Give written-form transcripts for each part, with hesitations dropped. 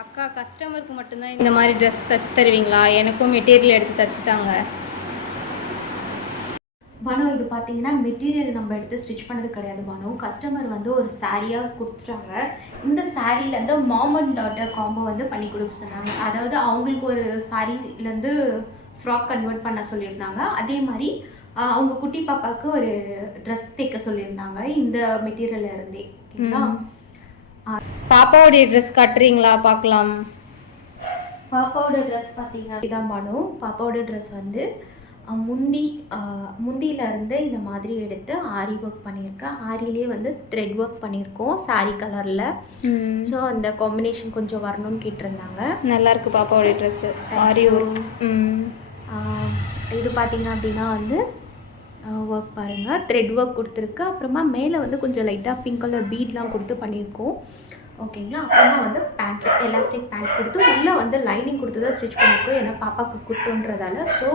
அக்கா கஸ்டமருக்கு மட்டும்தான் இந்த மாதிரி ட்ரெஸ் தச்சு தருவீங்களா? எனக்கும் மெட்டீரியல் எடுத்து தச்சு தாங்க. பானு, இது பார்த்தீங்கன்னா மெட்டீரியல் நம்ம எடுத்து ஸ்டிச் பண்ணது கிடையாது பானு. கஸ்டமர் வந்து ஒரு சாரியாக கொடுத்துட்டாங்க. இந்த சாரீலேருந்து மாம் அண்ட் டாட்டர் காம்போ வந்து பண்ணி கொடுக்க சொன்னாங்க. அதாவது அவங்களுக்கு ஒரு சாரீலேருந்து ஃப்ராக் கன்வெர்ட் பண்ண சொல்லியிருந்தாங்க. அதே மாதிரி அவங்க குட்டி பாப்பாவுக்கு ஒரு ட்ரெஸ் தைக்க சொல்லியிருந்தாங்க இந்த மெட்டீரியல்ல இருந்தே. ஓகேங்களா? பாப்பாவுடைய ட்ரெஸ் கட்டுறீங்களா பார்க்கலாம். பாப்பாவோட ட்ரெஸ் பார்த்தீங்கன்னா இதான் பானு. பாப்பாவோட ட்ரெஸ் வந்து முந்தியிலேருந்து இந்த மாதிரி எடுத்து ஆரி ஒர்க் பண்ணியிருக்கேன். ஆரியிலே வந்து த்ரெட் ஒர்க் பண்ணியிருக்கோம் சாரீ கலரில். ஸோ அந்த காம்பினேஷன் கொஞ்சம் வரணும்னு கேட்டிருந்தாங்க. நல்லாயிருக்கு பாப்பாவோடைய ட்ரெஸ்ஸு ஆரி ஒர்க். இது பார்த்திங்க அப்படின்னா வந்து ஒர்க் பாருங்கள், த்ரெட் ஒர்க் கொடுத்துருக்கு. அப்புறமா மேலே வந்து கொஞ்சம் லைட்டாக பிங்க் கலர் பீட்லாம் கொடுத்து பண்ணியிருக்கோம். ஓகேங்களா? அப்புறமா வந்து பேண்ட், எலாஸ்டிக் பேண்ட் கொடுத்து உள்ளே வந்து லைனிங் கொடுத்து தான் ஸ்டிச் பண்ணியிருக்கோம். ஏன்னா பாப்பாவுக்கு குத்துன்றதால. ஸோ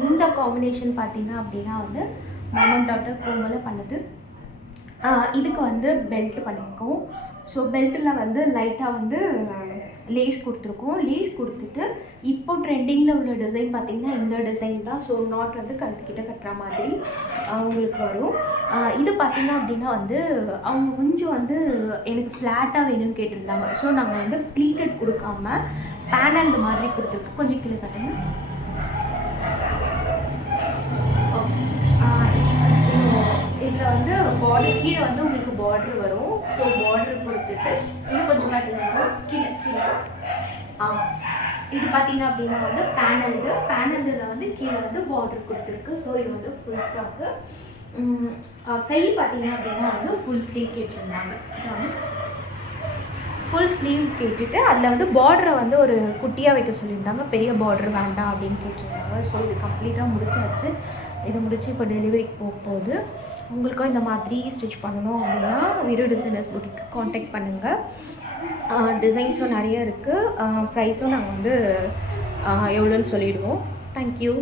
இந்த காம்பினேஷன் பார்த்திங்க அப்படின்னா வந்து மாம் அண்ட் டாட்டர் கோம்பல் பண்ணது. இதுக்கு வந்து பெல்ட் பண்ணியிருக்கோம். ஸோ பெல்ட்டில் வந்து லைட்டாக வந்து லேஸ் கொடுத்துருக்கோம். லேஸ் கொடுத்துட்டு இப்போ ட்ரெண்டிங்கில் உள்ள டிசைன் பார்த்திங்கன்னா இந்த டிசைன் தான். ஸோ நாட் வந்து கழுத்துக்கிட்ட கட்டுற மாதிரி அவங்களுக்கு வரும். இது பார்த்திங்க அப்படின்னா வந்து அவங்க கொஞ்சம் வந்து எனக்கு ஃப்ளாட்டாக வேணும்னு கேட்டிருந்தாங்க. ஸோ நாங்கள் வந்து ப்ளீட்டட் கொடுக்காம பேனல்டு மாதிரி கொடுத்துருக்கு. கொஞ்சம் கீழே கட்டுங்க. இதில் வந்து பார்டர் கீழே வந்து உங்களுக்கு பார்டர் வரும். ஸோ பார்டர் கொடுத்துட்டு இன்னும் கொஞ்சம் காட்டுங்க. கீழே இது பார்த்தீங்க அப்படின்னா வந்து பேனல்டில் வந்து கீழே வந்து பார்டர் கொடுத்துருக்கு. ஸோ இது வந்து ஃபுல் ஃப்ராக்கு. கை பார்த்தீங்க அப்படின்னா வந்து ஃபுல் ஸ்லீவ் கேட்டிருந்தாங்க. ஃபுல் ஸ்லீவ் கேட்டுட்டு அதில் வந்து பார்டரை வந்து ஒரு குட்டியாக வைக்க சொல்லியிருந்தாங்க. பெரிய பார்டர் வேண்டாம் அப்படின்னு கேட்டிருந்தாங்க. ஸோ இது கம்ப்ளீட்டாக முடிச்சாச்சு. இதை முடிச்சு இப்போ டெலிவரிக்கு போகும்போது உங்களுக்கும் இந்த மாதிரி ஸ்டிச் பண்ணணும் அப்படின்னா வீடியோ டிசைனர்ஸ் புட்டிக்கு காண்டாக்ட் பண்ணுங்கள். டிசைன்ஸும் நிறைய இருக்குது. ப்ரைஸும் நாங்கள் வந்து எவ்வளோன்னு சொல்லிவிடுவோம். தேங்க்யூ.